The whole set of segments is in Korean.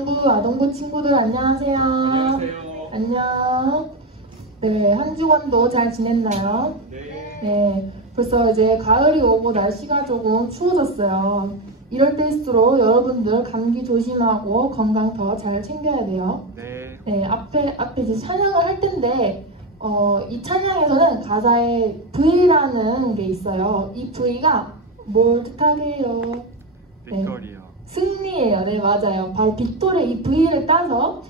유년부, 아동부 친구들 안녕하세요. 안녕하세요. 안녕. 네, 한 주간도 잘 지냈나요? 네. 네, 벌써 이제 가을이 오고 날씨가 조금 추워졌어요. 이럴 때일수록 여러분들 감기 조심하고 건강 더 잘 챙겨야 돼요. 네. 네, 앞에 이제 찬양을 할 텐데, 이 찬양에서는 가사에 V라는 게 있어요. 이 V가 뭘 뜻하게요? 빅토리요. 승리예요. 네, 맞아요. 바로 빅토리의 이 V를 따서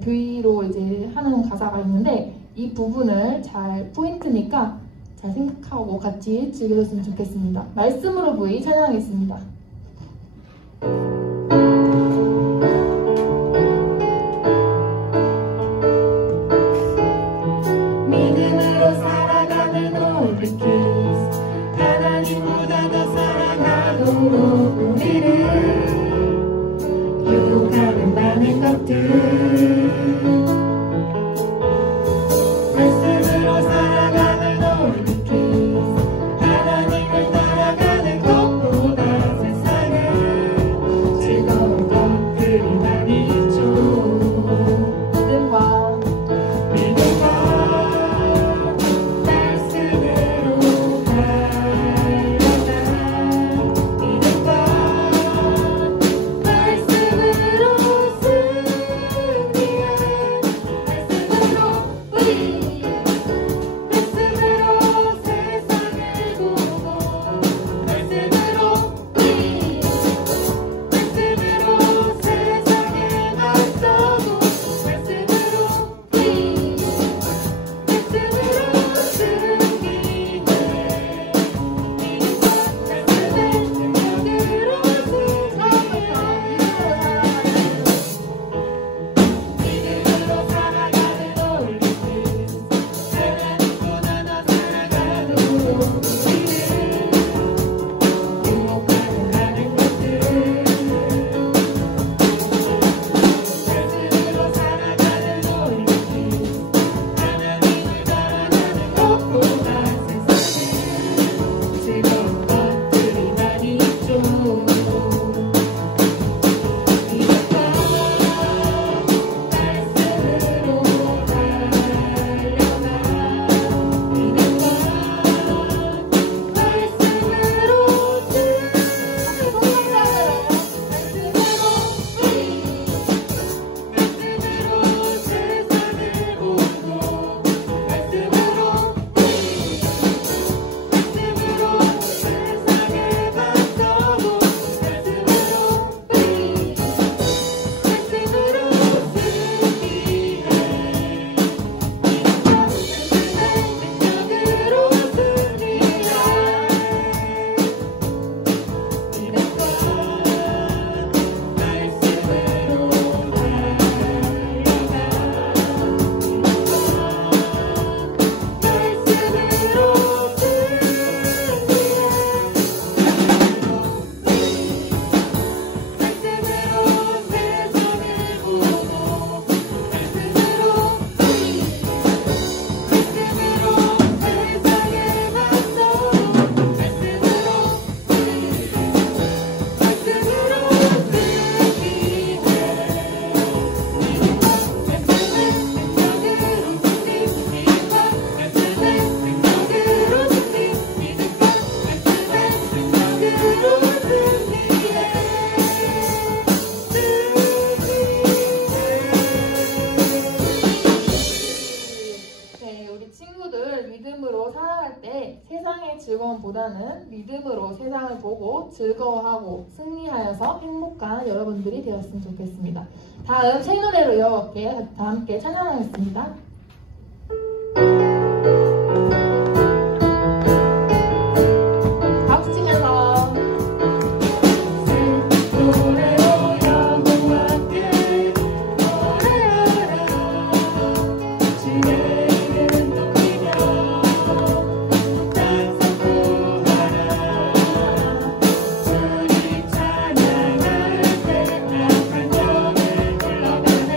V로 이제 하는 가사가 있는데, 이 부분을 잘 포인트니까 잘 생각하고 같이 즐겨줬으면 좋겠습니다. 말씀으로 V 찬양하겠습니다. 믿음으로 살아가는 올드키즈, 하나님보다 더 사랑하도록 우리를 유혹하는 많은 것들, 말씀으로 살아가는 올드키즈, 하나님을 따라가는 것보다 세상은 즐거운 것들이 많이 있죠. 믿음과 말씀으로 달려가, 믿음과 말씀으로 승리해, 말씀으로 우리, 말씀으로 세상을 보고, 말씀으로 우리, 말씀으로 세상에 맞서고, 말씀으로 우리, 말씀으로 승리해, 믿음과 말씀의 능력으로 믿음으로 살아가는 올드키즈, 하나님보다 더 사랑하도록 우리를 유혹하는 많은 것들, 말씀으로 살아가는 올드키즈, 하나님을 따라가는 것보다 세상에 즐거운 것들이 많이 있죠. 믿음과 말씀으로 달려가, 믿음과 말씀으로 말씀으로 세상을 보고, 말씀으로 말씀으로 세상에 맞서고, 말씀으로 말씀으로 승리해, 믿음과 말씀의 능력으로 승리해, 믿음과 말씀으로 네, 우리 친구들 믿음으로 살아갈 때 세상의 즐거움보다는 믿음으로 세상을 보고 즐거워하고 승리하여서 행복한 여러분들이 되었으면 좋겠습니다. 다음 새 노래로 이어갈게요. 다 함께 찬양하겠습니다. 박수 치면서 노래로 영광께 노래하라, 주의 이름 높이며 찬송하라, 주님 찬양할 때 악한 영을 물러가네,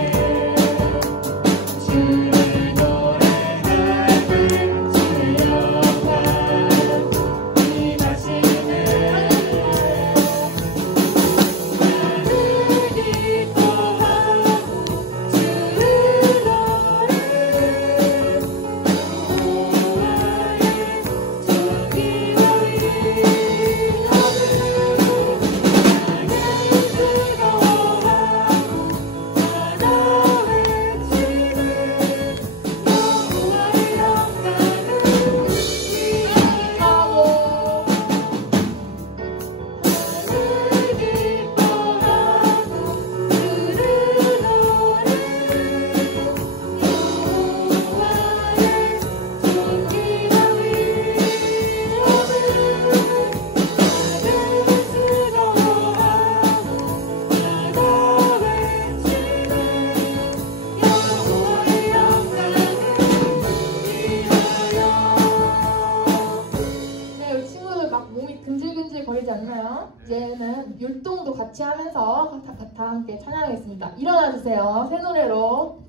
주를 노래할 때 주의 안무도 같이 하면서 다 함께 찬양하겠습니다. 일어나 주세요. 새 노래로.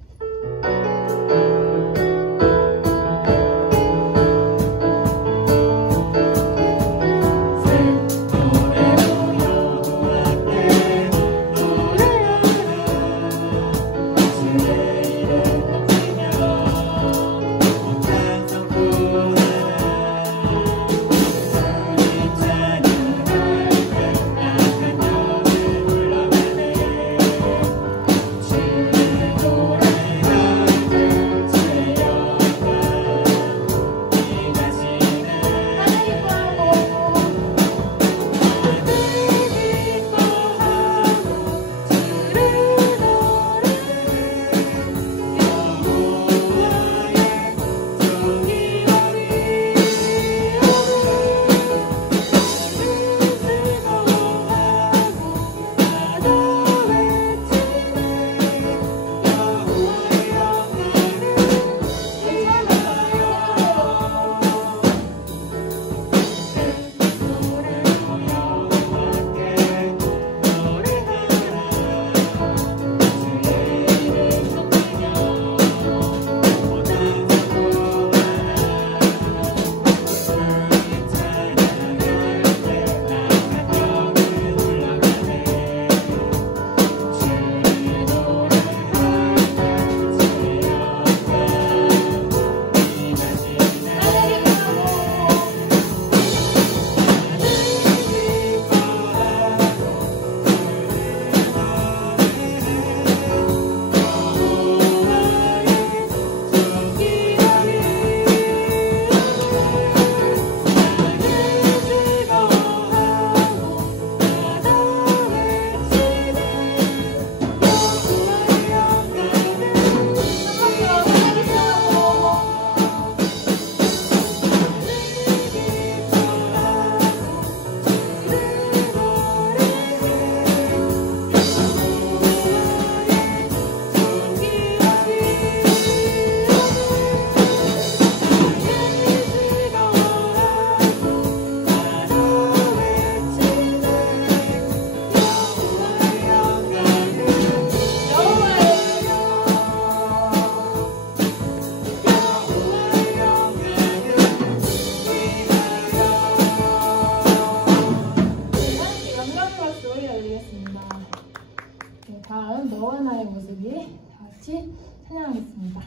다음 너와 나의 모습이 다 같이 찬양하겠습니다.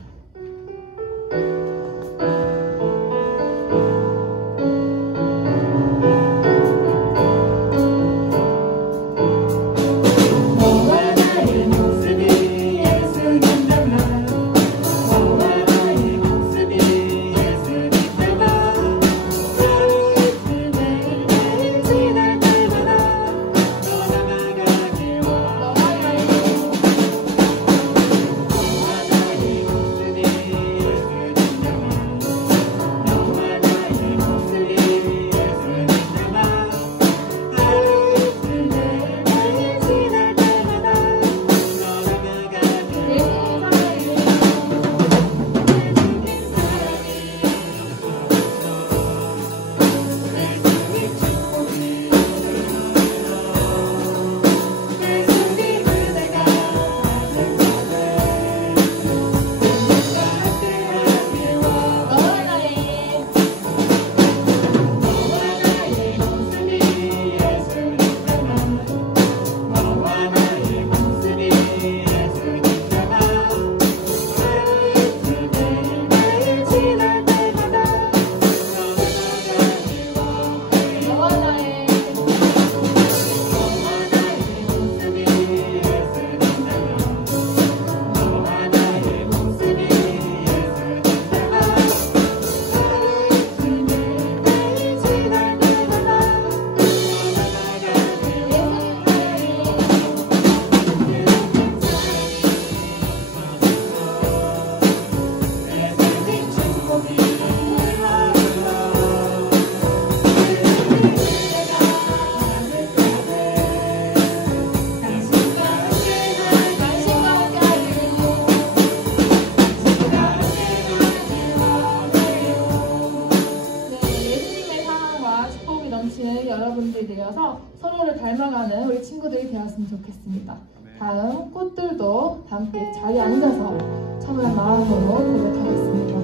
닮아가는 우리 친구들이 되었으면 좋겠습니다. 다음 꽃들도 함께 자리에 앉아서 참여한 마음으로 고백하겠습니다.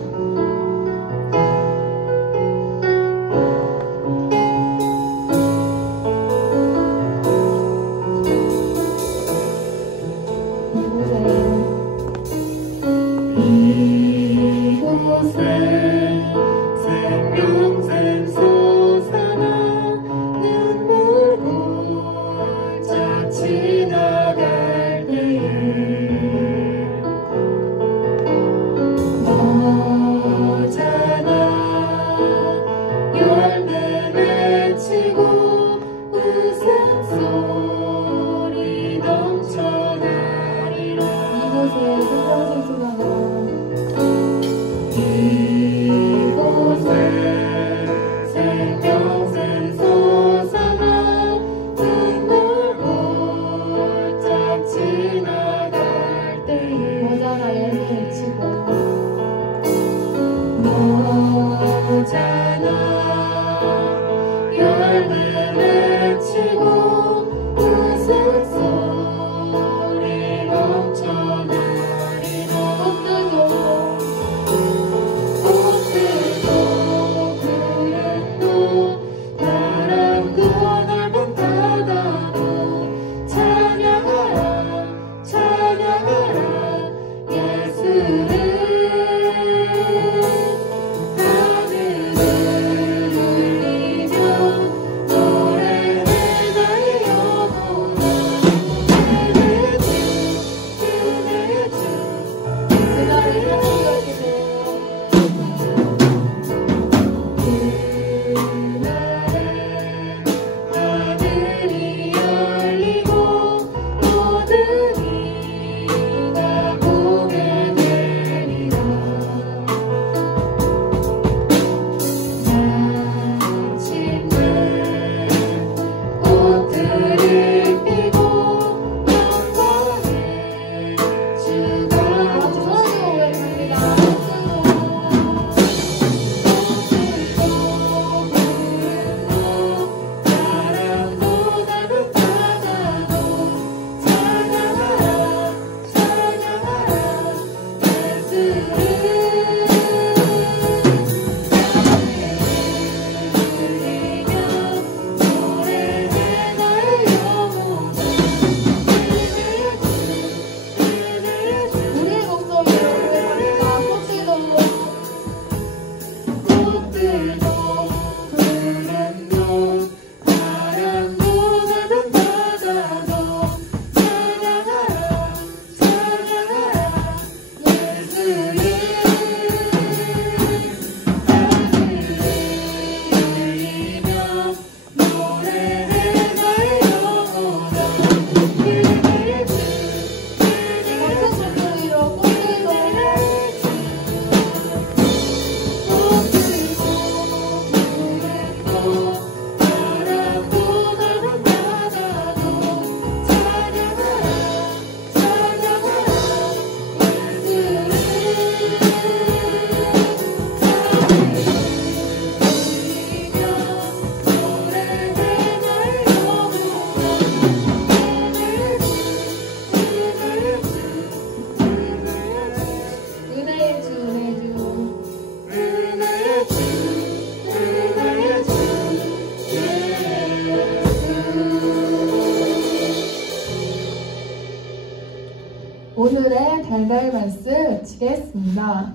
오늘의 달달 말씀 마치겠습니다.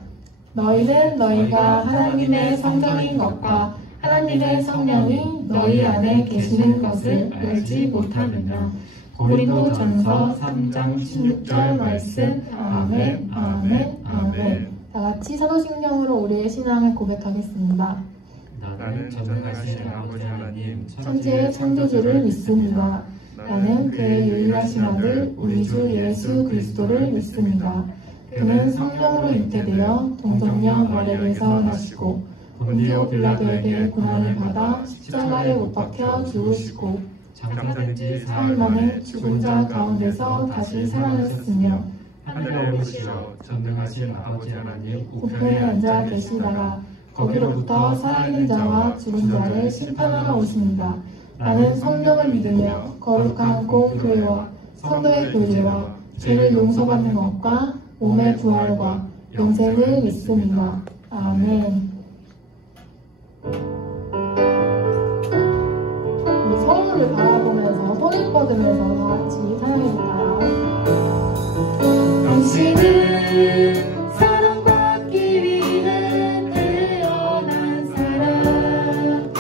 너희는 너희가 하나님의 성전인 것과 하나님의 성령이 너희 안에 계시는 것을 알지 못하느냐. 고린도전서 3장 16절 말씀. 아멘, 아멘, 아멘. 다 같이 사도신경으로 우리의 신앙을 고백하겠습니다. 나는 전능하신 아버지 하나님 천지의 창조주를 믿습니다. 나는 그의 유일하신 아들 우리 주 예수 그리스도를 믿습니다. 그는 성령으로 잉태되어 동정녀 마리아에서 나시고 본디오 빌라도에게 고난을 받아 십자가에 못 박혀 죽으시고 장사된 지 4일 만에 죽은 자 가운데서 다시 살아나셨으며 하늘에 오르시어 전능하신 아버지 하나님 우편에 앉아 계시다가 거기로부터 살아있는 자와 죽은 자를 심판하러 오십니다. 나는 성령을 믿으며 거룩한 공교회와 성도의 교제와 죄를 용서받는 것과 몸의 부활과 영생을 믿습니다. 아멘. 우리 서울을 바라보면서 손을 뻗으면서 다 같이 찬양해볼까요? 당신은 사랑받기 위해 태어난 사람,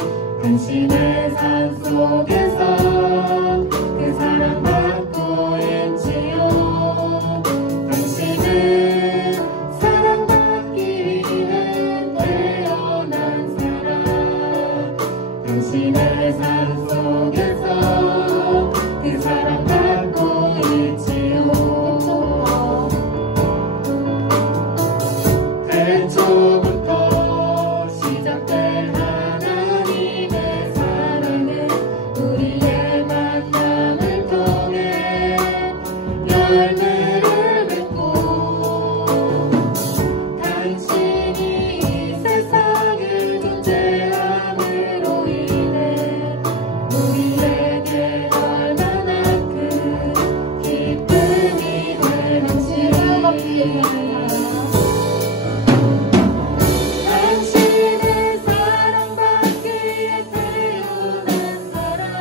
당신의 삶 속에서 그 사랑받고 있지요. 당신은 사랑받기 위해 태어난 사람, 당신의 삶 속에서 그 사랑받고 있지요. 태초부터 시작된 하나님의 사랑은 우리의 만남을 통해 열매를 맺고, 당신이 이 세상을 존재함으로 인해 우리에게 얼마나 큰 기쁨이 될 당신을 받기 위해 당신의 사랑받기에 태어난 사람,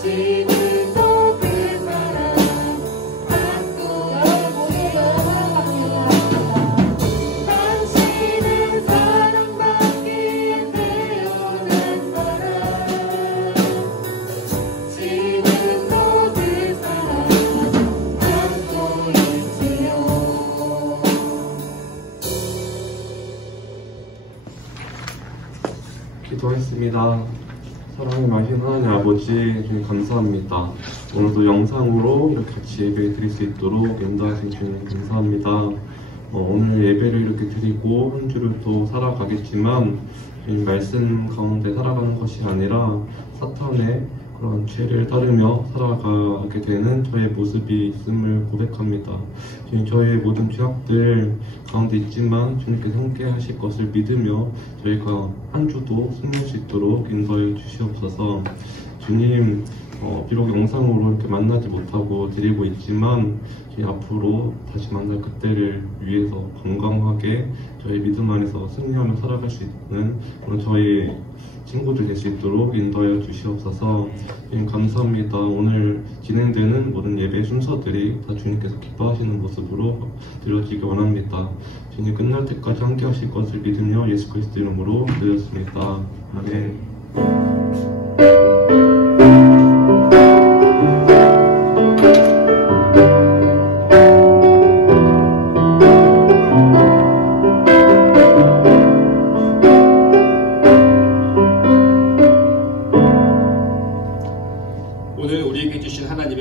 지금도 그 사랑 받고 당신의 사랑받기에 태어난 사람, 지금도 그 사랑 받고 있지요. 기도했습니다. 사랑이 많으신 하나님 아버지, 주님 감사합니다. 오늘도 영상으로 이렇게 같이 예배 드릴 수 있도록 인도하신 주님 감사합니다. 오늘 예배를 이렇게 드리고 한 주를 또 살아가겠지만, 주님 말씀 가운데 살아가는 것이 아니라 사탄의 그런 죄를 따르며 살아가게 되는 저의 모습이 있음을 고백합니다. 주님, 저의 모든 죄악들 가운데 있지만 주님께서 함께 하실 것을 믿으며 저희가 한 주도 승리할 수 있도록 인도해 주시옵소서. 주님, 비록 영상으로 이렇게 만나지 못하고 드리고 있지만 주님, 앞으로 다시 만날 그때를 위해서 건강하게 저희 믿음 안에서 승리하며 살아갈 수 있는 그런 저희 친구들 될 수 있도록 인도하여 주시옵소서. 주님 감사합니다. 오늘 진행되는 모든 예배 순서들이 다 주님께서 기뻐하시는 모습으로 드려지기 원합니다. 주님 끝날 때까지 함께 하실 것을 믿으며 예수 그리스도 이름으로 드렸습니다. 아멘.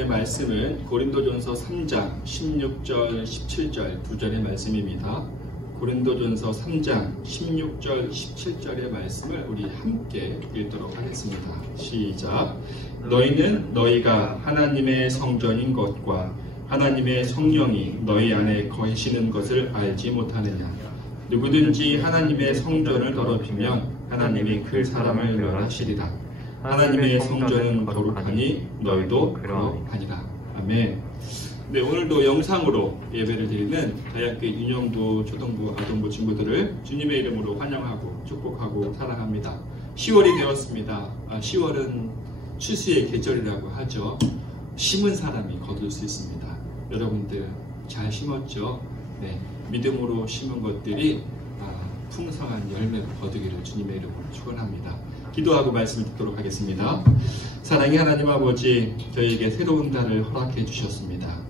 말씀은 고린도전서 3장 16절 17절 2절의 말씀입니다. 고린도전서 3장 16절 17절의 말씀을 우리 함께 읽도록 하겠습니다. 시작. 너희는 너희가 하나님의 성전인 것과 하나님의 성령이 너희 안에 거하시는 것을 알지 못하느냐. 누구든지 하나님의 성전을 더럽히면 하나님이 그 사람을 멸하시리라. 하나님의 성전은 거룩하니 너희도 거룩하니라. 아멘. 네, 오늘도 영상으로 예배를 드리는 대학교 인영부, 초등부, 아동부 친구들을 주님의 이름으로 환영하고 축복하고 사랑합니다. 10월이 되었습니다. 10월은 추수의 계절이라고 하죠. 심은 사람이 거둘 수 있습니다. 여러분들 잘 심었죠? 네, 믿음으로 심은 것들이 풍성한 열매를 거두기를 주님의 이름으로 축원합니다. 기도하고 말씀을 듣도록 하겠습니다. 사랑의 하나님 아버지, 저희에게 새로운 달을 허락해 주셨습니다.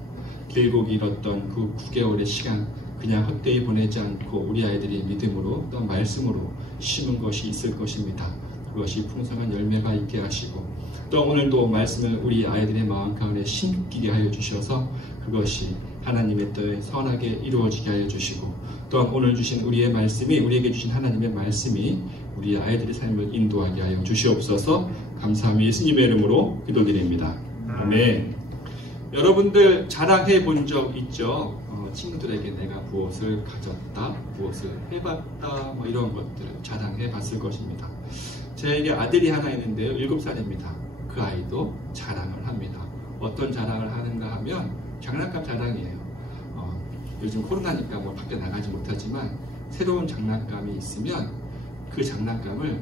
길고 길었던 그 9개월의 시간 그냥 헛되이 보내지 않고 우리 아이들이 믿음으로 또 말씀으로 심은 것이 있을 것입니다. 그것이 풍성한 열매가 있게 하시고 또 오늘도 말씀을 우리 아이들의 마음 가운데 심기게 하여 주셔서 그것이 하나님의 뜻에 선하게 이루어지게 하여 주시고 또한 오늘 주신 우리의 말씀이 우리에게 주신 하나님의 말씀이 우리 아이들의 삶을 인도하게 하여 주시옵소서. 감사함이 예수님의 이름으로 기도드립니다. 아멘. 여러분들 자랑해 본 적 있죠? 친구들에게 내가 무엇을 가졌다, 무엇을 해봤다, 뭐 이런 것들을 자랑해 봤을 것입니다. 저에게 아들이 하나 있는데요. 7살입니다. 그 아이도 자랑을 합니다. 어떤 자랑을 하는가 하면 장난감 자랑이에요. 요즘 코로나니까 뭐 밖에 나가지 못하지만 새로운 장난감이 있으면 그 장난감을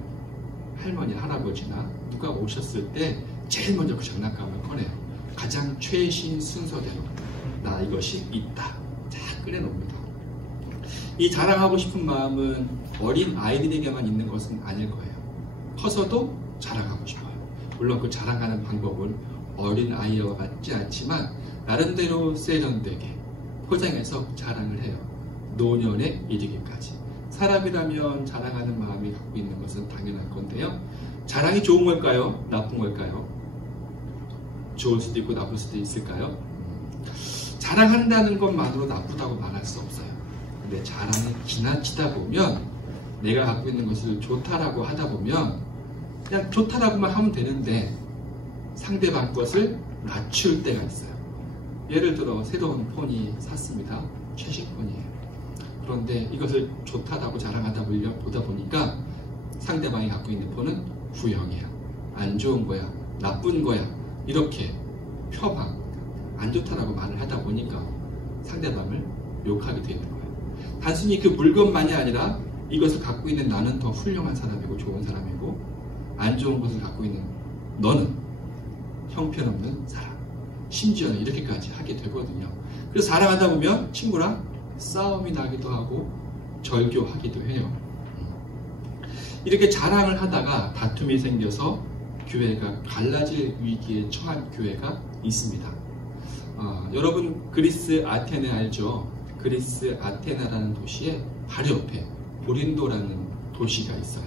할머니, 할아버지나 누가 오셨을 때 제일 먼저 그 장난감을 꺼내요. 가장 최신 순서대로 나 이것이 있다. 다 꺼내놓습니다. 이 자랑하고 싶은 마음은 어린 아이들에게만 있는 것은 아닐 거예요. 커서도 자랑하고 싶어요. 물론 그 자랑하는 방법은 어린 아이와 같지 않지만 나름대로 세련되게 포장해서 자랑을 해요. 노년에 이르기까지. 사람이라면 자랑하는 마음이 갖고 있는 것은 당연한 건데요. 자랑이 좋은 걸까요? 나쁜 걸까요? 좋을 수도 있고 나쁠 수도 있을까요? 자랑한다는 것만으로 나쁘다고 말할 수 없어요. 근데 자랑이 지나치다 보면 내가 갖고 있는 것을 좋다라고 하다 보면 그냥 좋다라고만 하면 되는데 상대방 것을 낮출 때가 있어요. 예를 들어 새로운 폰이 샀습니다. 최신 폰이에요. 그런데 이것을 좋다라고 자랑하다 보다 보니까 상대방이 갖고 있는 폰은 구형이야. 안 좋은 거야. 나쁜 거야. 이렇게 표방, 안 좋다라고 말을 하다 보니까 상대방을 욕하게 되는 거예요. 단순히 그 물건만이 아니라 이것을 갖고 있는 나는 더 훌륭한 사람이고 좋은 사람이고 안 좋은 것을 갖고 있는 너는 형편없는 사람. 심지어는 이렇게까지 하게 되거든요. 그래서 자랑하다 보면 친구랑 싸움이 나기도 하고 절교하기도 해요. 이렇게 자랑을 하다가 다툼이 생겨서 교회가 갈라질 위기에 처한 교회가 있습니다. 여러분 그리스 아테네 알죠? 그리스 아테네라는 도시의 바로 옆에 고린도라는 도시가 있어요.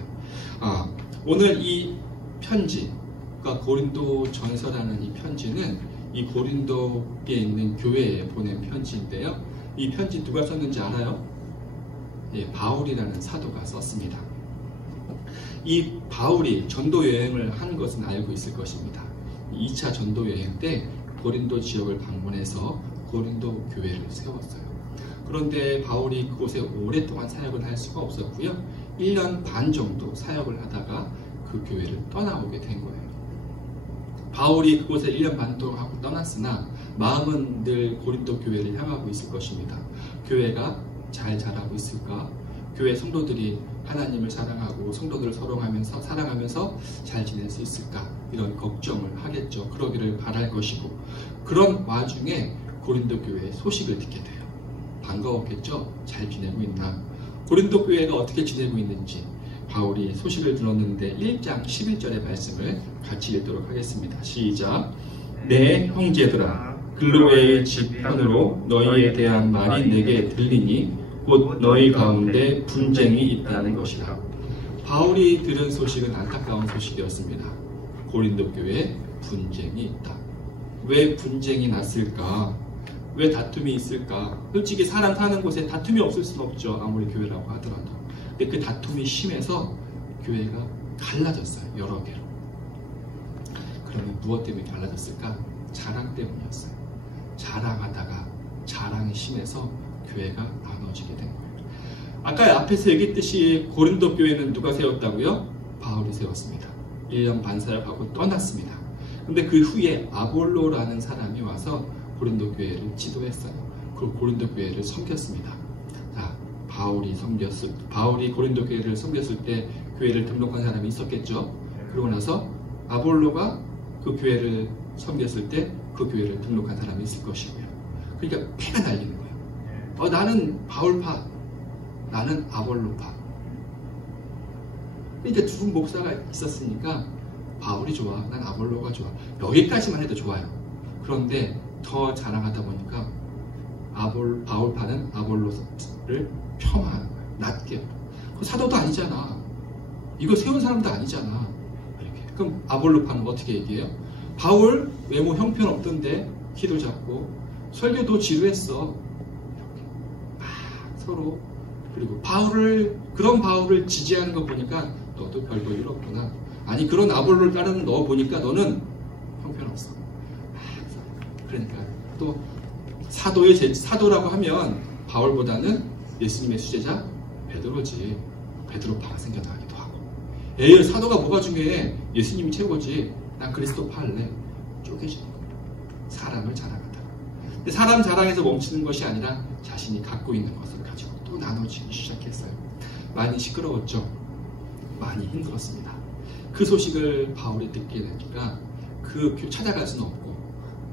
오늘 이 편지, 그러니까 고린도 전서라는 이 편지는 이 고린도에 있는 교회에 보낸 편지인데요. 이 편지 누가 썼는지 알아요? 예, 바울이라는 사도가 썼습니다. 이 바울이 전도 여행을 한 것은 알고 있을 것입니다. 2차 전도 여행 때 고린도 지역을 방문해서 고린도 교회를 세웠어요. 그런데 바울이 그곳에 오랫동안 사역을 할 수가 없었고요. 1년 반 정도 사역을 하다가 그 교회를 떠나오게 된 거예요. 바울이 그곳에 1년 반 동안 하고 떠났으나 마음은 늘 고린도 교회를 향하고 있을 것입니다. 교회가 잘 자라고 있을까? 교회 성도들이 하나님을 사랑하고 성도들을 사랑하면서 잘 지낼 수 있을까? 이런 걱정을 하겠죠. 그러기를 바랄 것이고, 그런 와중에 고린도 교회의 소식을 듣게 돼요. 반가웠겠죠? 잘 지내고 있나? 고린도 교회가 어떻게 지내고 있는지 바울이 소식을 들었는데 1장 11절의 말씀을 같이 읽도록 하겠습니다. 시작. 내 형제들아, 글로웨의 집편으로 너희에 대한 말이 내게 들리니 곧 너희 가운데 분쟁이 있다는 것이다. 바울이 들은 소식은 안타까운 소식이었습니다. 고린도 교회에 분쟁이 있다. 왜 분쟁이 났을까? 왜 다툼이 있을까? 솔직히 사람 사는 곳에 다툼이 없을 수는 없죠. 아무리 교회라고 하더라도. 근데 그 다툼이 심해서 교회가 갈라졌어요. 여러 개로. 그러면 무엇 때문에 갈라졌을까? 자랑 때문이었어요. 자랑하다가 자랑이 심해서 교회가 나눠지게 된 거예요. 아까 앞에서 얘기했듯이 고린도 교회는 누가 세웠다고요? 바울이 세웠습니다. 1년 반 사역하고 떠났습니다. 근데 그 후에 아볼로라는 사람이 와서 고린도 교회를 지도했어요. 그 고린도 교회를 섬겼습니다. 자, 바울이 고린도 교회를 섬겼을 때 교회를 등록한 사람이 있었겠죠. 그러고 나서 아볼로가 그 교회를 섬겼을 때 그 교회를 등록한 사람이 있을 것이고요. 그러니까 패가 날리는 거예요. 나는 바울파, 나는 아볼로파. 그러니까 두 목사가 있었으니까 바울이 좋아, 난 아볼로가 좋아. 여기까지만 해도 좋아요. 그런데 더 자랑하다 보니까 바울파는 아볼로를 폄하하는 거예요. 낮게. 그 사도도 아니잖아. 이거 세운 사람도 아니잖아. 이렇게. 그럼 아볼로파는 어떻게 얘기해요? 바울 외모 형편없던데 키도 작고 설교도 지루했어. 서로. 그리고 그런 바울을 지지하는 거 보니까 너도 별거 일 없구나. 아니 그런 아볼로를 따르는 너 보니까 너는 형편없어. 그러니까 또 사도라고 하면 바울보다는 예수님의 수제자 베드로지. 베드로파가 생겨나기도 하고 에이, 사도가 뭐가 중요해? 예수님이 최고지. 난 그리스도파 할래. 쪼개지는 거예요. 사람을 자랑하다가. 근데 사람 자랑에서 멈추는 것이 아니라 자신이 갖고 있는 것을 가지고 또 나눠지기 시작했어요. 많이 시끄러웠죠. 많이 힘들었습니다. 그 소식을 바울이 듣게 되니까 그 찾아갈 수는 없고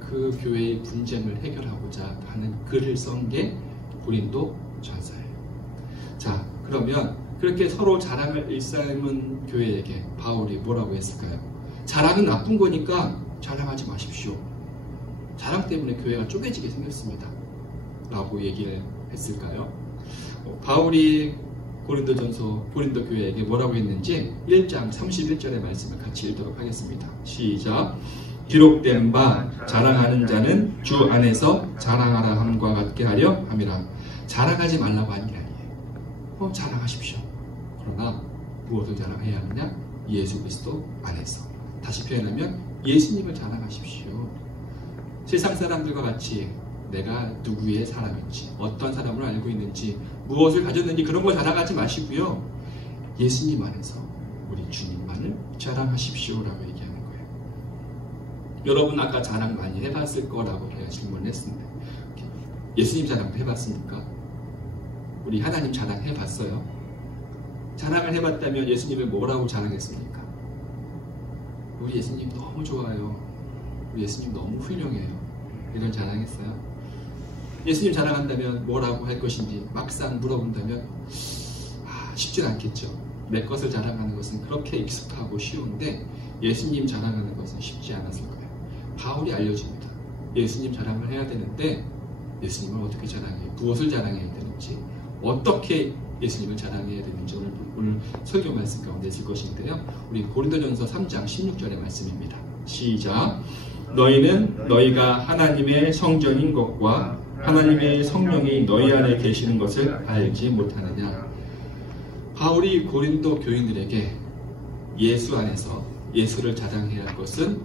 그 교회의 분쟁을 해결하고자 하는 글을 쓴 게 고린도 전서예요. 자, 그러면 그렇게 서로 자랑을 일삼은 교회에게 바울이 뭐라고 했을까요? 자랑은 나쁜 거니까 자랑하지 마십시오. 자랑 때문에 교회가 쪼개지게 생겼습니다. 라고 얘기를 했을까요? 바울이 고린도 교회에게 뭐라고 했는지 1장 31절의 말씀을 같이 읽도록 하겠습니다. 시작. 기록된 바 자랑하는 자는 주 안에서 자랑하라 함과 같게 하려 함이라. 자랑하지 말라고 하는 게 아니에요. 자랑하십시오. 그러나 무엇을 자랑해야 하느냐? 예수 그리스도 안에서. 다시 표현하면 예수님을 자랑하십시오. 세상 사람들과 같이 내가 누구의 사람인지, 어떤 사람을 알고 있는지, 무엇을 가졌는지 그런 걸 자랑하지 마시고요. 예수님 안에서 우리 주님만을 자랑하십시오라고 얘기하는 거예요. 여러분 아까 자랑 많이 해봤을 거라고 제가 질문을 했습니다. 예수님 자랑도 해봤습니까? 우리 하나님 자랑 해봤어요? 자랑을 해봤다면 예수님을 뭐라고 자랑했습니까? 우리 예수님 너무 좋아요. 우리 예수님 너무 훌륭해요. 이런 자랑했어요? 예수님 자랑한다면 뭐라고 할 것인지 막상 물어본다면 쉽진 않겠죠. 내 것을 자랑하는 것은 그렇게 익숙하고 쉬운데 예수님 자랑하는 것은 쉽지 않았을 거예요. 바울이 알려줍니다. 예수님 자랑을 해야 되는데 예수님을 어떻게 자랑해요? 무엇을 자랑해야 되는지, 어떻게 예수님을 자랑해야 되는지 오늘 설교 말씀 가운데 있을 것인데요. 우리 고린도전서 3장 16절의 말씀입니다. 시작. 너희는 너희가 하나님의 성전인 것과 하나님의 성령이 너희 안에 계시는 것을 알지 못하느냐. 바울이 고린도 교인들에게 예수 안에서 예수를 자랑해야 할 것은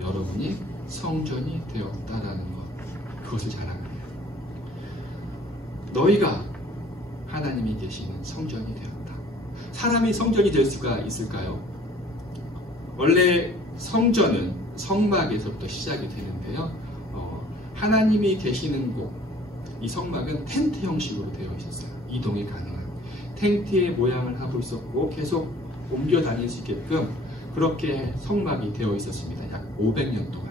여러분이 성전이 되었다라는 것, 그것을 자랑해요. 너희가 하나님이 계시는 성전이 되었다. 사람이 성전이 될 수가 있을까요? 원래 성전은 성막에서부터 시작이 되는데요. 하나님이 계시는 곳, 이 성막은 텐트 형식으로 되어 있었어요. 이동이 가능한. 텐트의 모양을 하고 있었고 계속 옮겨 다닐 수 있게끔 그렇게 성막이 되어 있었습니다. 약 500년 동안.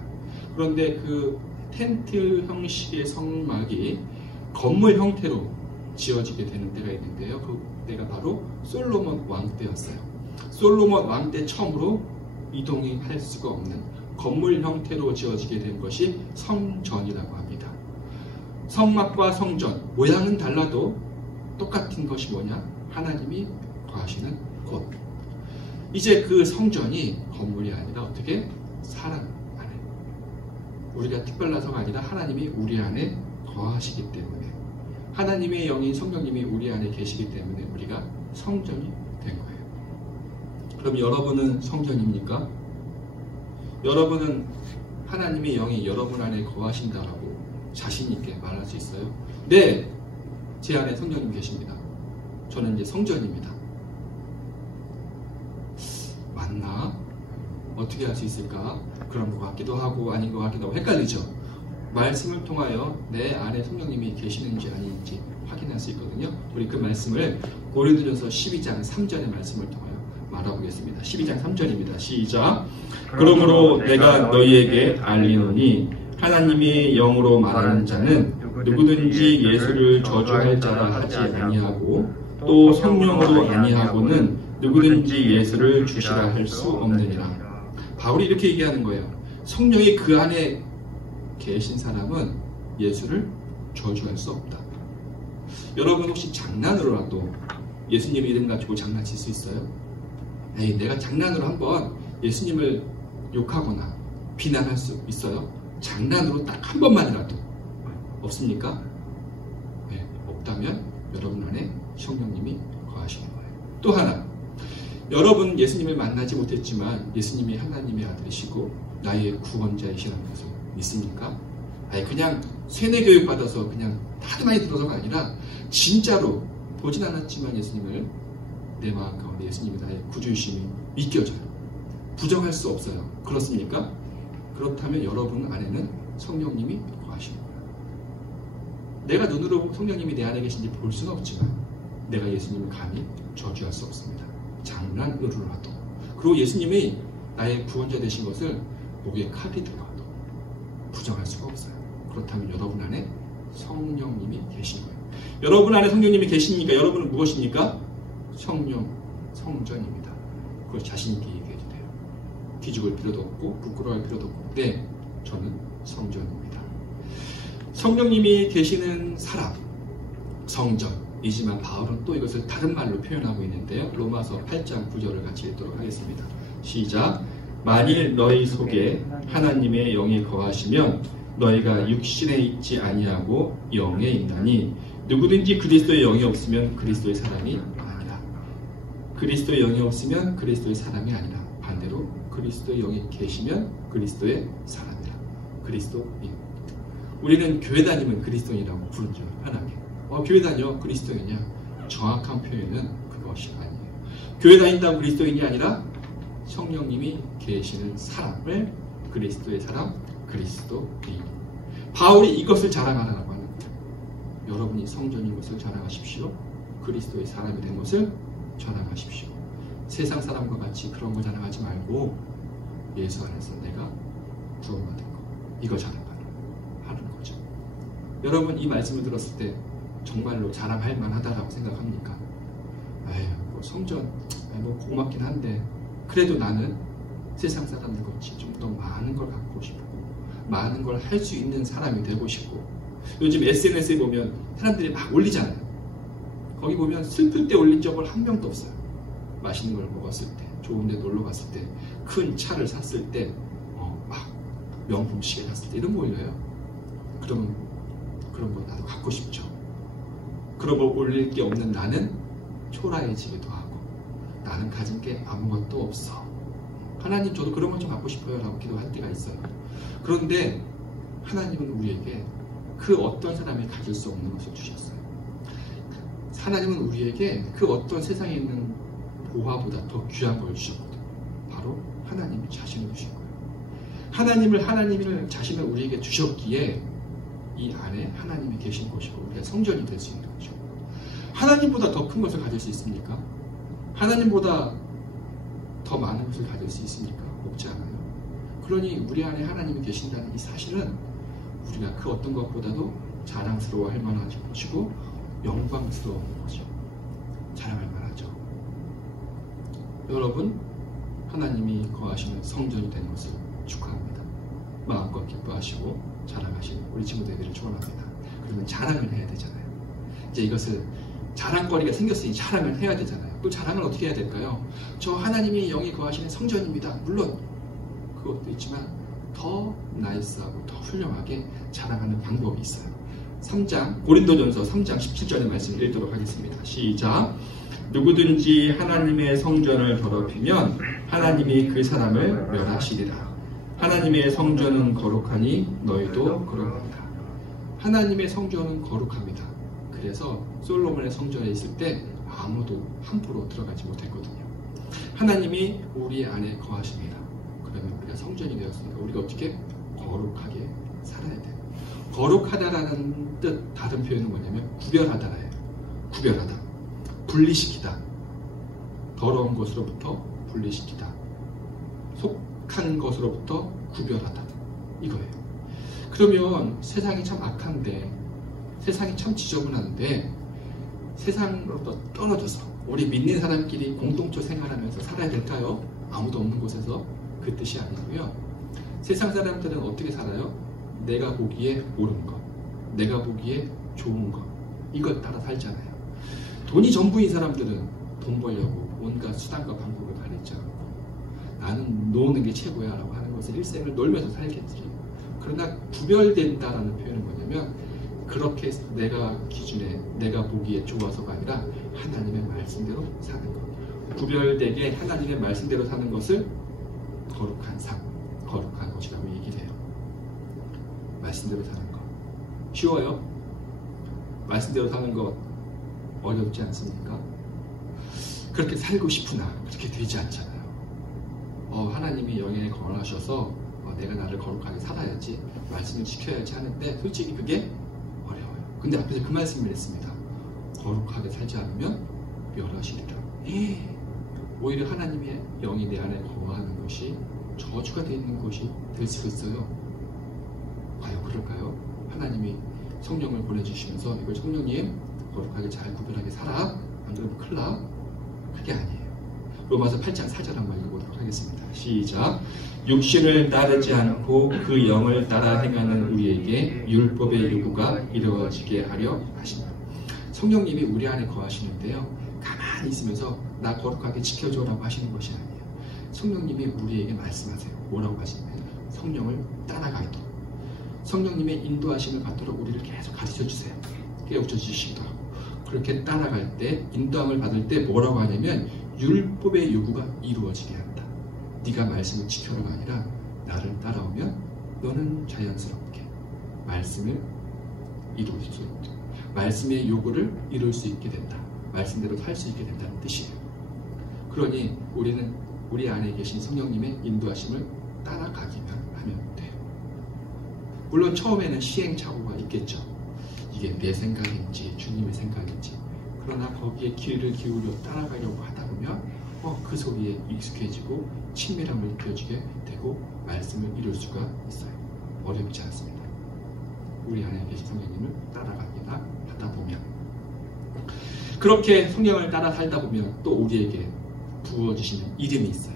그런데 그 텐트 형식의 성막이 건물 형태로 지어지게 되는 때가 있는데요. 그 때가 바로 솔로몬 왕 때였어요. 솔로몬 왕 때 처음으로 이동이 할 수가 없는 건물 형태로 지어지게 된 것이 성전이라고 합니다. 성막과 성전, 모양은 달라도 똑같은 것이 뭐냐? 하나님이 거하시는 곳. 이제 그 성전이 건물이 아니라 어떻게? 사람 안에. 우리가 특별나서가 아니라 하나님이 우리 안에 거하시기 때문에, 하나님의 영인 성령님이 우리 안에 계시기 때문에 우리가 성전이 된 거예요. 그럼 여러분은 성전입니까? 여러분은 하나님의 영이 여러분 안에 거하신다라고 자신 있게 말할 수 있어요? 네, 제 안에 성령님 계십니다. 저는 이제 성전입니다. 맞나? 어떻게 할 수 있을까? 그런 것 같기도 하고 아닌 것 같기도 하고 헷갈리죠? 말씀을 통하여 내 안에 성령님이 계시는지 아닌지 확인할 수 있거든요. 우리 그 말씀을 고린도전서 12장 3절의 말씀을 통하여 말해보겠습니다. 12장 3절입니다. 시작. 그러므로 내가 너희에게 알리노니 하나님의 영으로 말하는 자는 누구든지 예수를 저주할 자라 하지 아니하고 또 성령으로 아니하고는 누구든지 예수를 주시라 할 수 없느니라. 바울이 이렇게 얘기하는 거예요. 성령이 그 안에 계신 사람은 예수를 저주할 수 없다. 여러분 혹시 장난으로라도 예수님 이름 가지고 장난칠 수 있어요? 에이, 내가 장난으로 한번 예수님을 욕하거나 비난할 수 있어요? 장난으로 딱 한 번만이라도. 없습니까? 네, 없다면 여러분 안에 성령님이 거하시는 거예요. 또 하나, 여러분 예수님을 만나지 못했지만 예수님이 하나님의 아들이시고 나의 구원자이시라는 것을 믿습니까? 아니 그냥 세뇌교육 받아서 그냥 하도 많이 들어서가 아니라 진짜로 보진 않았지만 예수님을 내 마음 가운데 예수님이 나의 구주이심이 믿겨져요. 부정할 수 없어요. 그렇습니까? 그렇다면 여러분 안에는 성령님이 거하시는 거예요. 내가 눈으로 성령님이 내 안에 계신지 볼 수는 없지만 내가 예수님을 감히 저주할 수 없습니다. 장난으로라도. 그리고 예수님이 나의 구원자 되신 것을 목에 칼이 들어가도 부정할 수가 없어요. 그렇다면 여러분 안에 성령님이 계신 거예요. 여러분 안에 성령님이 계시니까 여러분은 무엇입니까? 성령, 성전입니다. 그걸 자신 있게 얘기해도 돼요. 기죽을 필요도 없고 부끄러워할 필요도 없고 네, 저는 성전입니다. 성령님이 계시는 사람, 성전이지만 바울은 또 이것을 다른 말로 표현하고 있는데요. 로마서 8장 9절을 같이 읽도록 하겠습니다. 시작. 만일 너희 속에 하나님의 영이 거하시면 너희가 육신에 있지 아니하고 영에 있나니 누구든지 그리스도의 영이 없으면 그리스도의 사람이 아니라. 그리스도의 영이 없으면 그리스도의 사람이 아니라. 반대로 그리스도의 영이 계시면 그리스도의 사람이라. 그리스도인. 우리는 교회 다니면 그리스도인이라고 부르죠. 편하게. 교회 다녀 그리스도인이냐? 정확한 표현은 그것이 아니에요. 교회 다닌다고 그리스도인이 아니라 성령님이 계시는 사람을 그리스도의 사람, 그리스도인. 바울이 이것을 자랑하라고 하는 거예요. 여러분이 성전인 것을 자랑하십시오. 그리스도의 사람이 된 것을 자랑하십시오. 세상 사람과 같이 그런 거 자랑하지 말고 예수 안에서 내가 구원받은 거, 이거 자랑하는 거죠. 여러분 이 말씀을 들었을 때 정말로 자랑할 만하다라고 생각합니까? 뭐 성전 뭐 고맙긴 한데 그래도 나는 세상 사람들같이 좀 더 많은 걸 갖고 싶고 많은 걸 할 수 있는 사람이 되고 싶고. 요즘 SNS에 보면 사람들이 막 올리잖아요. 거기 보면 슬플 때 올린 적을 한 명도 없어요. 맛있는 걸 먹었을 때, 좋은 데 놀러 갔을 때, 큰 차를 샀을 때, 막 명품 시계 샀을 때 이런 거 올려요. 그러면 그런 거 나도 갖고 싶죠. 그런 거 올릴 게 없는 나는 초라해지기도 하고 나는 가진 게 아무것도 없어. 하나님 저도 그런 건 좀 갖고 싶어요 라고 기도할 때가 있어요. 그런데 하나님은 우리에게 그 어떤 사람이 가질 수 없는 것을 주셨어요. 하나님은 우리에게 그 어떤 세상에 있는 보화보다 더 귀한 걸 주셨거든요. 바로 하나님이 자신을 주신 거예요. 하나님을 자신을 우리에게 주셨기에 이 안에 하나님이 계신 것이고 우리가 성전이 될 수 있는 거죠. 하나님보다 더 큰 것을 가질 수 있습니까? 하나님보다 더 많은 것을 가질 수 있습니까? 없지 않아요. 그러니 우리 안에 하나님이 계신다는 이 사실은 우리가 그 어떤 것보다도 자랑스러워할 만한 것이고 영광스러운 것이죠. 자랑할 만하죠. 여러분, 하나님이 거하시는 성전이 되는 것을 축하합니다. 마음껏 기뻐하시고 자랑하시는 우리 친구들을 축원합니다. 그러면 자랑을 해야 되잖아요. 이제 이것을 자랑거리가 생겼으니 자랑을 해야 되잖아요. 또 자랑을 어떻게 해야 될까요? 저 하나님이 영이 거하시는 성전입니다. 물론 그것도 있지만 더 나이스하고 더 훌륭하게 자랑하는 방법이 있어요. 3장 고린도전서 3장 17절의 말씀을 읽도록 하겠습니다. 시작. 누구든지 하나님의 성전을 더럽히면 하나님이 그 사람을 멸하시리라. 하나님의 성전은 거룩하니 너희도 그러합니다. 하나님의 성전은 거룩합니다. 그래서 솔로몬의 성전에 있을 때 아무도 함부로 들어가지 못했거든요. 하나님이 우리 안에 거하십니다. 그러면 우리가 성전이 되었으니까 우리가 어떻게 거룩하게 살아야 돼요. 거룩하다라는 뜻 다른 표현은 뭐냐면 구별하다라예요. 구별하다, 분리시키다, 더러운 것으로부터 분리시키다, 속한 것으로부터 구별하다, 이거예요. 그러면 세상이 참 악한데, 세상이 참 지저분한데 세상으로부터 떨어져서 우리 믿는 사람끼리 공동체 생활하면서 살아야 될까요? 아무도 없는 곳에서. 그 뜻이 아니고요. 세상 사람들은 어떻게 살아요? 내가 보기에 옳은 것, 내가 보기에 좋은 것, 이것 따라 살잖아요. 돈이 전부인 사람들은 돈 벌려고 온갖 수단과 방법을 가리지 않고 나는 노는 게 최고야 라고 하는 것을 일생을 놀면서 살겠지. 그러나 구별된다라는 표현은 뭐냐면 그렇게 내가 기준에 내가 보기에 좋아서가 아니라 하나님의 말씀대로 사는 것. 구별되게 하나님의 말씀대로 사는 것을 거룩한 삶, 거룩한 것이라고 얘기를 해요. 말씀대로 사는 것. 쉬워요? 말씀대로 사는 것 어렵지 않습니까? 그렇게 살고 싶으나 그렇게 되지 않잖아요. 하나님이 영에 거하셔서 내가 나를 거룩하게 살아야지, 말씀을 지켜야지 하는데 솔직히 그게 어려워요. 근데 앞에서 그 말씀을 했습니다. 거룩하게 살지 않으면 멸하시리라. 오히려 하나님의 영이 내 안에 거하는 것이 저주가 되어 있는 것이 될 수 있어요. 과연 그럴까요? 하나님이 성령을 보내주시면서 이걸 성령님 거룩하게 잘 구별하게 살아, 안 그러면 큰일 나. 그게 아니에요. 로마서 8장 4절 한번 읽어보도록 하겠습니다. 시작. 육신을 따르지 않고 그 영을 따라 행하는 우리에게 율법의 요구가 이루어지게 하려 하신다. 성령님이 우리 안에 거하시는데요, 가만히 있으면서 나 거룩하게 지켜줘라고 하시는 것이 아니에요. 성령님이 우리에게 말씀하세요. 뭐라고 하시냐면 성령을 따라가도록, 성령님의 인도하심을 받도록 우리를 계속 가르쳐주세요. 깨우쳐 주시기도 하고, 그렇게 따라갈 때, 인도함을 받을 때 뭐라고 하냐면 율법의 요구가 이루어지게 한다. 네가 말씀을 지켜라가 아니라 나를 따라오면 너는 자연스럽게 말씀을 이룰 수 있다. 말씀의 요구를 이룰 수 있게 된다. 말씀대로 살 수 있게 된다는 뜻이에요. 그러니 우리는 우리 안에 계신 성령님의 인도하심을 따라가기만 하면 돼요. 물론 처음에는 시행착오가 있겠죠. 이게 내 생각인지 주님의 생각인지. 그러나 거기에 귀를 기울여 따라가려고 하다 보면 그 소리에 익숙해지고 친밀함을 느껴지게 되고 말씀을 이룰 수가 있어요. 어렵지 않습니다. 우리 안에 계신 성령님을 따라가기나 하다 보면, 그렇게 성령을 따라 살다 보면 또 우리에게 부어주시는 이름이 있어요.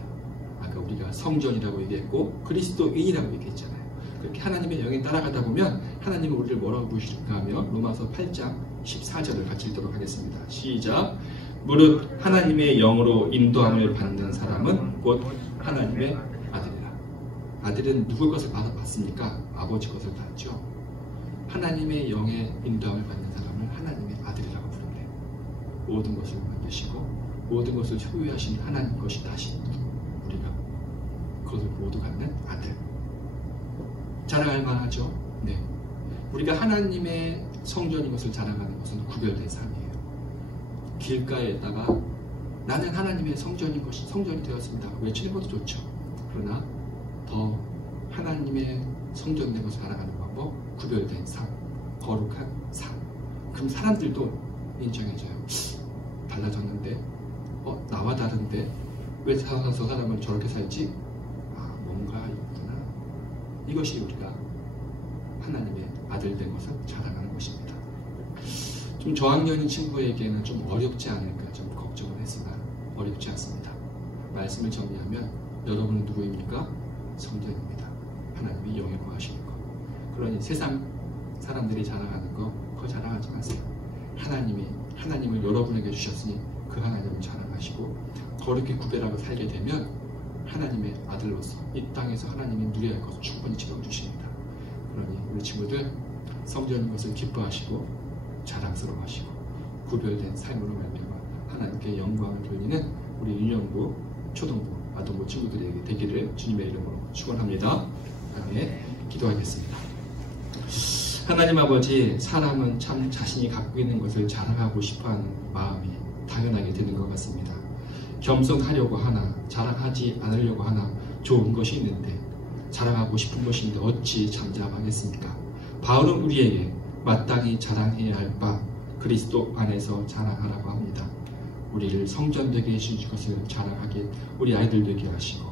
아까 우리가 성전이라고 얘기했고 그리스도인이라고 얘기했잖아요. 그렇게 하나님의 영에 따라가다 보면 하나님은 우리를 뭐라고 부르실까 하면 로마서 8장 14절을 같이 읽도록 하겠습니다. 시작. 무릇 하나님의 영으로 인도함을 받는 사람은 곧 하나님의 아들이라. 아들은 누구 것을 받습니까? 아버지 것을 받죠. 하나님의 영의 인도함을 받는 사람을 하나님의 아들이라고 부릅니다. 모든 것을 만드시고 모든 것을 소유하신 하나님 것이 다시 우리가 그것을 모두 갖는 아들. 자랑할 만하죠. 네. 우리가 하나님의 성전인 것을 자랑하는 것은 구별된 삶이에요. 길가에다가 나는 하나님의 성전인 것이 성전이 되었습니다 외치는 것도 좋죠. 그러나 더 하나님의 성전된 것을 자랑하는 방법, 구별된 삶, 거룩한 삶. 그럼 사람들도 인정해줘요. 달라졌는데, 나와 다른데 왜 저 사람은 저렇게 살지? 뭔가 있구나. 이것이 우리가 하나님의 아들 된 것을 자랑하는 것입니다. 좀 저학년인 친구에게는 좀 어렵지 않을까 좀 걱정을 했으나 어렵지 않습니다. 말씀을 정리하면 여러분은 누구입니까? 성전입니다. 하나님이 영에 거하시는 것. 그러니 세상 사람들이 자랑하는 거 그거 자랑하지 마세요. 하나님을 여러분에게 주셨으니 그 하나님을 자랑하시고 거룩히 구별하고 살게 되면 하나님의 아들로서 이 땅에서 하나님이 누려야 할 것을 충분히 채워주십니다. 그러니 우리 친구들 성전인 것을 기뻐하시고 자랑스러워하시고 구별된 삶으로 말미암아 하나님께 영광을 돌리는 우리 유년부, 초등부, 아동부 친구들에게 되기를 주님의 이름으로 축원합니다. 아멘. 기도하겠습니다. 하나님 아버지, 사람은 참 자신이 갖고 있는 것을 자랑하고 싶어하는 마음이 당연하게 드는 것 같습니다. 겸손하려고 하나 자랑하지 않으려고 하나 좋은 것이 있는데 자랑하고 싶은 것이 있는데 어찌 잠잠하겠습니까? 바울은 우리에게 마땅히 자랑해야 할 바 그리스도 안에서 자랑하라고 합니다. 우리를 성전되게 해주신 것을 자랑하게 우리 아이들 되게 하시고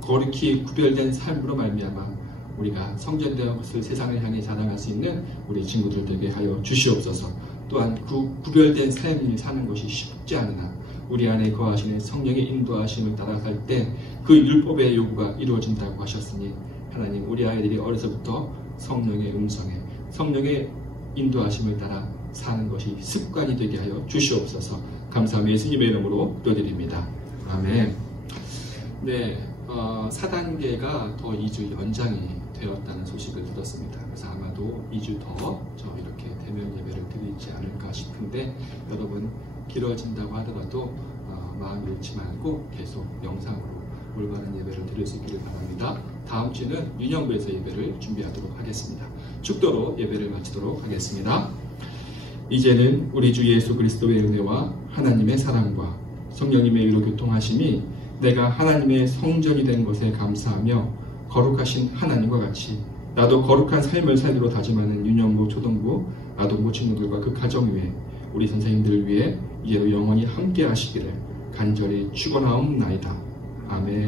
거룩히 구별된 삶으로 말미암아 우리가 성전된 것을 세상을 향해 자랑할 수 있는 우리 친구들 되게 하여 주시옵소서. 또한 구별된 삶을 사는 것이 쉽지 않으나 우리 안에 거하시는 성령의 인도하심을 따라 살 때 그 율법의 요구가 이루어진다고 하셨으니 하나님, 우리 아이들이 어려서부터 성령의 음성에 성령의 인도하심을 따라 사는 것이 습관이 되게 하여 주시옵소서. 감사하며 예수님의 이름으로 기도드립니다. 아멘. 네, 4단계가 더 2주 연장이 되었다는 소식을 들었습니다. 그래서 아마도 2주 더 이렇게 대면 예배를 드리지 않을까 싶은데 여러분 길어진다고 하더라도 마음 잃지 말고 계속 영상으로 올바른 예배를 드릴 수 있기를 바랍니다. 다음 주는 유년부에서 예배를 준비하도록 하겠습니다. 축도로 예배를 마치도록 하겠습니다. 이제는 우리 주 예수 그리스도의 은혜와 하나님의 사랑과 성령님의 위로 교통하심이 내가 하나님의 성전이 된 것에 감사하며 거룩하신 하나님과 같이 나도 거룩한 삶을 살기로 다짐하는 유년부, 초등부, 아동부 친구들과 그 가정 위에 우리 선생님들을 위해 이제로 영원히 함께 하시기를 간절히 축원하옵나이다. 아멘.